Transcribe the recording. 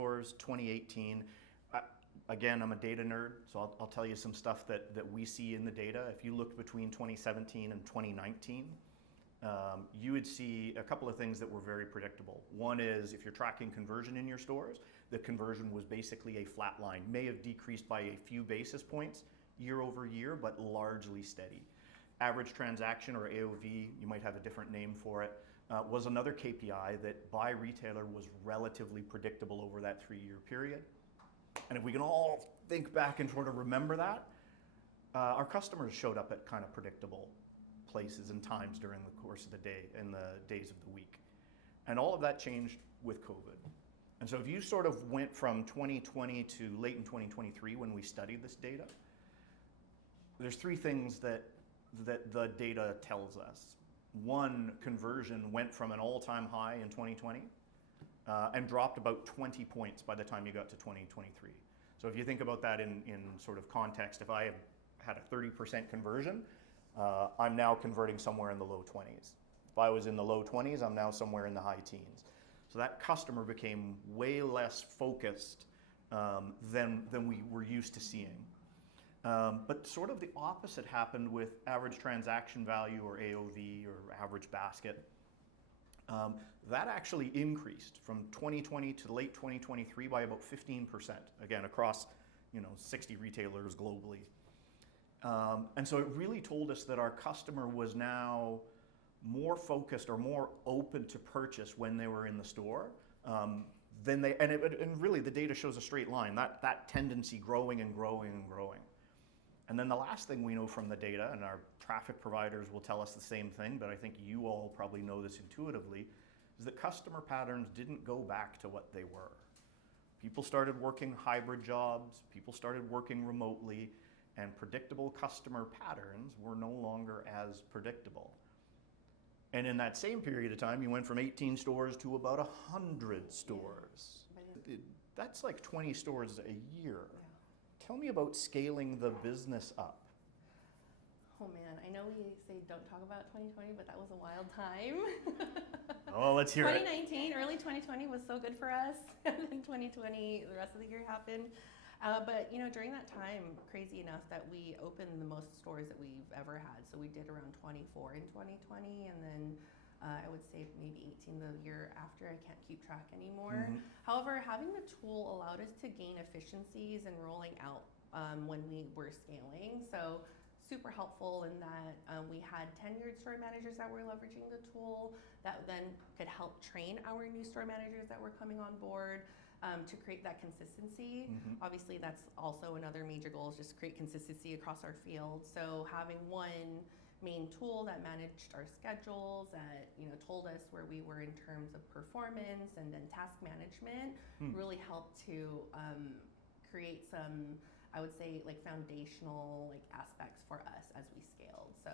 Stores 2018. Again, I'm a data nerd, so I'll tell you some stuff that we see in the data. If you looked between 2017 and 2019, you would see a couple of things that were very predictable. One is if you're tracking conversion in your stores, the conversion was basically a flat line, may have decreased by a few basis points year over year, but largely steady. Average transaction, or AOV, you might have a different name for it, was another KPI that by retailer was relatively predictable over that 3-year period. And if we can all think back and sort of remember that, our customers showed up at kind of predictable places and times during the course of the day and the days of the week. And all of that changed with COVID. And so if you sort of went from 2020 to late in 2023 when we studied this data, there's 3 things that the data tells us. One, conversion went from an all-time high in 2020 and dropped about 20 points by the time you got to 2023. So if you think about that in sort of context, if I had a 30% conversion, I'm now converting somewhere in the low 20s. If I was in the low 20s, I'm now somewhere in the high teens. So that customer became way less focused than we were used to seeing. But sort of the opposite happened with average transaction value, or AOV, or average basket. That actually increased from 2020 to late 2023 by about 15%, again, across 60 retailers globally. And so it really told us that our customer was now more focused or more open to purchase when they were in the store. And really the data shows a straight line, that tendency growing and growing and growing. And then the last thing we know from the data, and our traffic providers will tell us the same thing, but I think you all probably know this intuitively, is that customer patterns didn't go back to what they were. People started working hybrid jobs, people started working remotely, and predictable customer patterns were no longer as predictable. And in that same period of time, you went from 18 stores to about 100 stores. That's like 20 stores a year. Tell me about scaling the business up. Oh man, I know we say don't talk about 2020, but that was a wild time. Oh, let's hear 2019, early 2020 was so good for us. And then 2020, the rest of the year happened. But during that time, crazy enough that we opened the most stores that we've ever had. So we did around 24 in 2020, and then I would say maybe 18 the year after. I can't keep track anymore. Mm-hmm. However, having the tool allowed us to gain efficiencies and rolling out when we were scaling. So super helpful in that we had tenured store managers that were leveraging the tool that then could help train our new store managers that were coming on board to create that consistency. Mm-hmm. Obviously, that's also another major goal, is just create consistency across our field. So having one main tool that managed our schedules, that told us where we were in terms of performance and then task management really helped to create some, I would say, like foundational aspects for us as we scaled. So